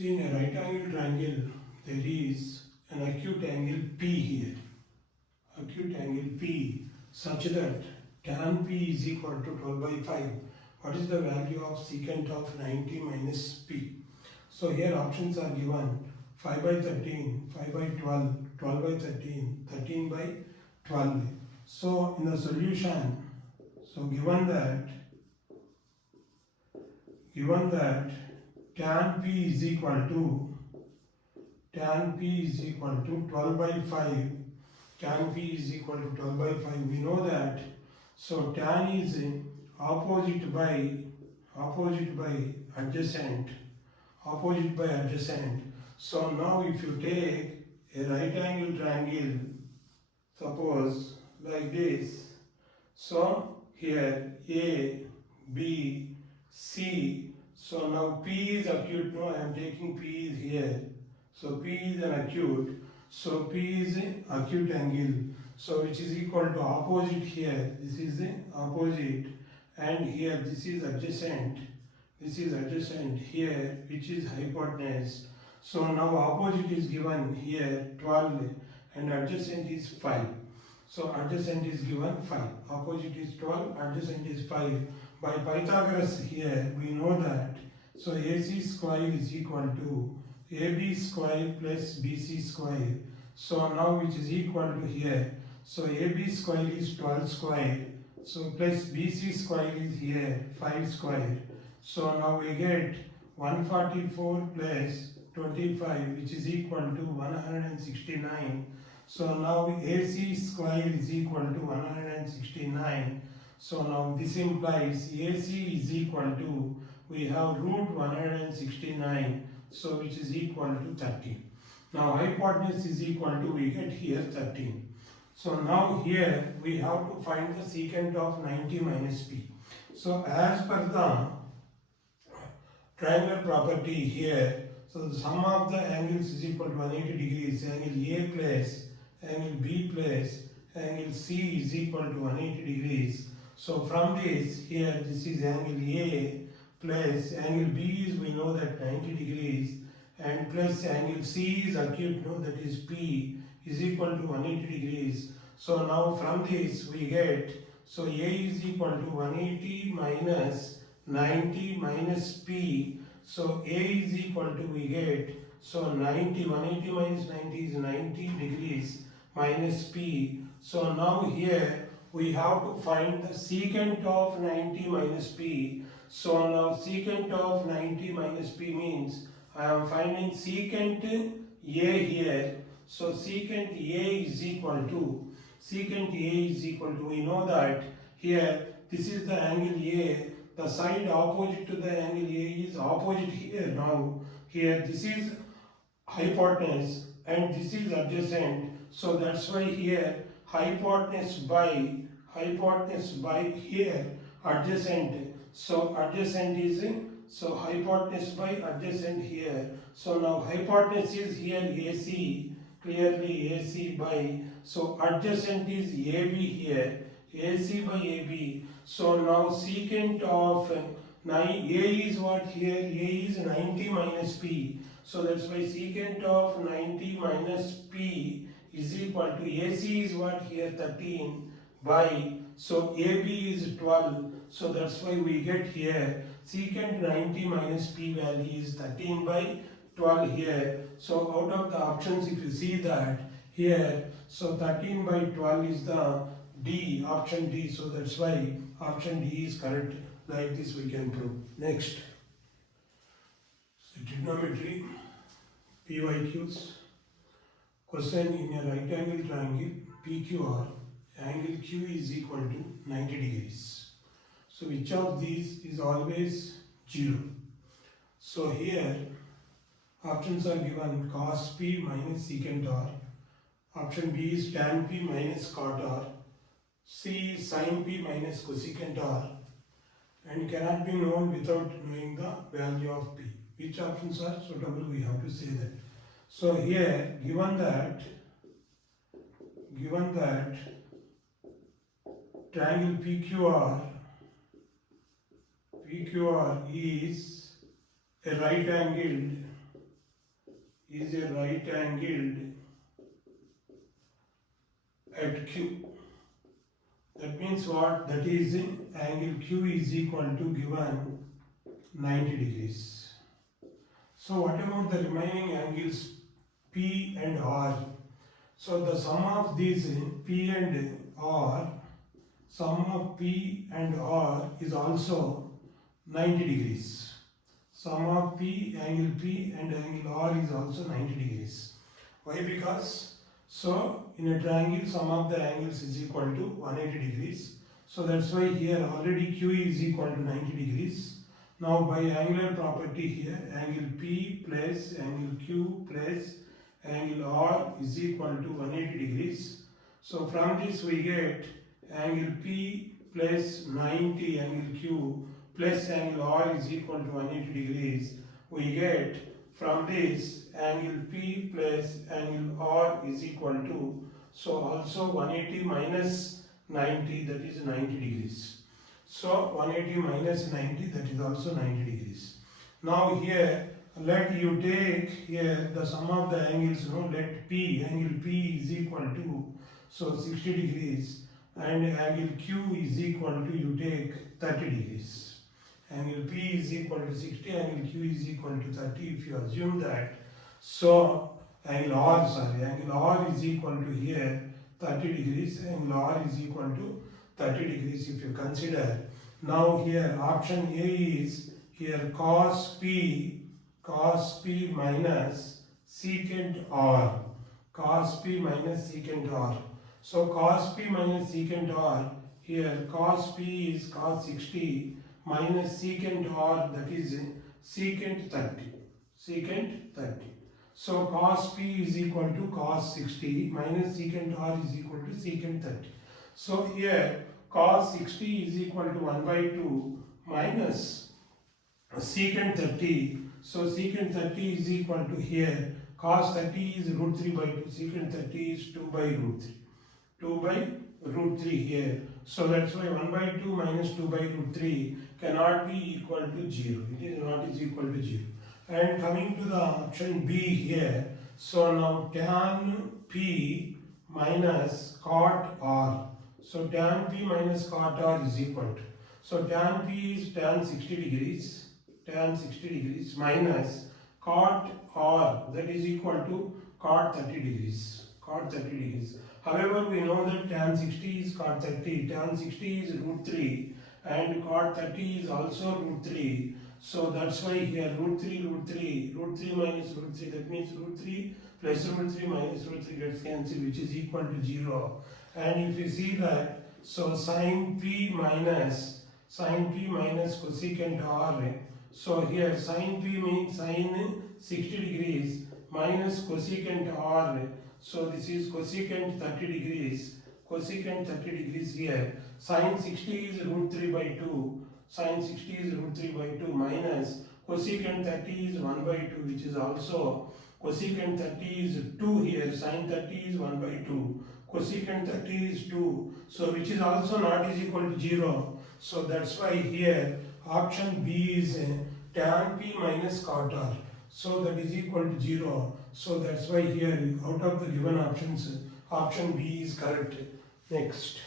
See, in a right angle triangle, there is an acute angle P here. Acute angle P such that tan P is equal to 12 by 5. What is the value of secant of 90 minus P? So here options are given 5 by 13, 5 by 12, 12 by 13, 13 by 12. So in the solution, so given that tan P is equal to 12 by 5, tan P is equal to 12 by 5, we know that, so tan is opposite by adjacent, so now if you take a right angle triangle, suppose like this, so here A, B, C, so now P is acute, no, I am taking P is here, so P is an acute, so P is an acute angle, so which is equal to opposite here, this is the opposite, and here this is adjacent here, which is hypotenuse. So now opposite is given here 12 and adjacent is 5. So adjacent is given 5. Opposite is 12, adjacent is 5. By Pythagoras here we know that, so AC square is equal to AB square plus BC square. So now which is equal to here, so AB square is 12 square, so plus BC square is here 5 square. So now we get 144 plus 25, which is equal to 169. So now AC square is equal to 169. So now this implies AC is equal to, we have root 169, so which is equal to 13. Now hypotenuse is equal to, we get here 13. So now here we have to find the secant of 90 minus P. So as per the triangular property here, so the sum of the angles is equal to 180 degrees, angle A plus angle B plus angle C is equal to 180 degrees. So from this, here this is angle A plus angle B is, we know that 90 degrees, and plus angle C is acute, no, that is P is equal to 180 degrees. So now from this we get, so A is equal to 180 minus 90 minus P. So A is equal to, we get, so 90, 180 minus 90 is 90 degrees minus P. So now here we have to find the secant of 90 minus P. So now secant of 90 minus P means I am finding secant A here. So secant A is equal to, we know that here this is the angle A, the side opposite to the angle A is opposite here. Now here this is hypotenuse and this is adjacent, so that's why here hypotenuse by here adjacent, so adjacent is, so hypotenuse by adjacent here. So now hypotenuse is here AC, clearly AC by, so adjacent is AB here, AC by AB. So now secant of A is what here, A is 90 minus P. So that's why secant of 90 minus P is equal to, AC is what here, 13 by, so AB is 12. So that's why we get here secant 90 minus P value is 13 by 12 here. So out of the options, if you see that here, so 13 by 12 is the D, option D. So that's why option D is correct. Like this we can prove. Next, so trigonometry, PYQs. Question: in a right angle triangle PQR, angle Q is equal to 90 degrees. So which of these is always 0? So here options are given: cos P minus secant R. Option B is tan P minus cot R. C is sin P minus cosecant R. And cannot be known without knowing the value of P. Which options are suitable? We have to say that. So here, given that triangle PQR is a right angled is a right angled at Q. That means what? That is angle Q is equal to given 90 degrees. So what about the remaining angles P and R? So the sum of these P and R, sum of P and R is also 90 degrees. Sum of P, angle P and angle R is also 90 degrees. Why? Because so in a triangle sum of the angles is equal to 180 degrees. So that's why here already Q is equal to 90 degrees. Now by angular property here, angle P plus angle Q plus angle R is equal to 180 degrees. So from this we get angle P plus 90 angle Q plus angle R is equal to 180 degrees. We get from this angle P plus angle R is equal to, so also 180 minus 90, that is 90 degrees. So 180 minus 90, that is also 90 degrees. Now here let you take here the sum of the angles, let P, angle P is equal to, so 60 degrees, and angle Q is equal to, you take 30 degrees. Angle P is equal to 60, angle Q is equal to 30 if you assume that. So angle R is equal to here 30 degrees, angle R is equal to 30 degrees if you consider. Now here option A is here cos P minus secant R, cos P minus secant R. So cos P minus secant R, here cos P is cos 60 minus secant R, that is secant 30. So cos P is equal to cos 60 minus secant R is equal to secant 30. So here cos 60 is equal to 1 by 2 minus secant 30. So secant 30 is equal to here cos 30 is root 3 by 2, secant 30 is 2 by root 3. 2 by root 3 here. So that's why 1 by 2 minus 2 by root 3 cannot be equal to 0. It is not is equal to 0. And coming to the option B here, so now tan P minus cot R. So tan P minus cot R is equal to, so tan P is tan 60 degrees minus cot R, that is equal to cot 30 degrees. However, we know that tan 60 is cot 30, tan 60 is root 3 and cot 30 is also root 3. So that's why here root 3 minus root 3, that means root 3 plus root 3 minus root 3 gets cancelled, which is equal to 0. And if you see that, so sin P minus cosecant R, so here sin P means sin 60 degrees minus cosecant R, so this is cosecant 30 degrees here. Sin 60 is root 3 by 2, minus cosecant 30 is 1 by 2, which is also cosecant 30 is 2 here, sin 30 is 1 by 2, cosecant 30 is 2, so which is also not is equal to 0. So that's why here option B is tan P minus cot R, so that is equal to 0. So that's why here out of the given options, option B is correct. Next.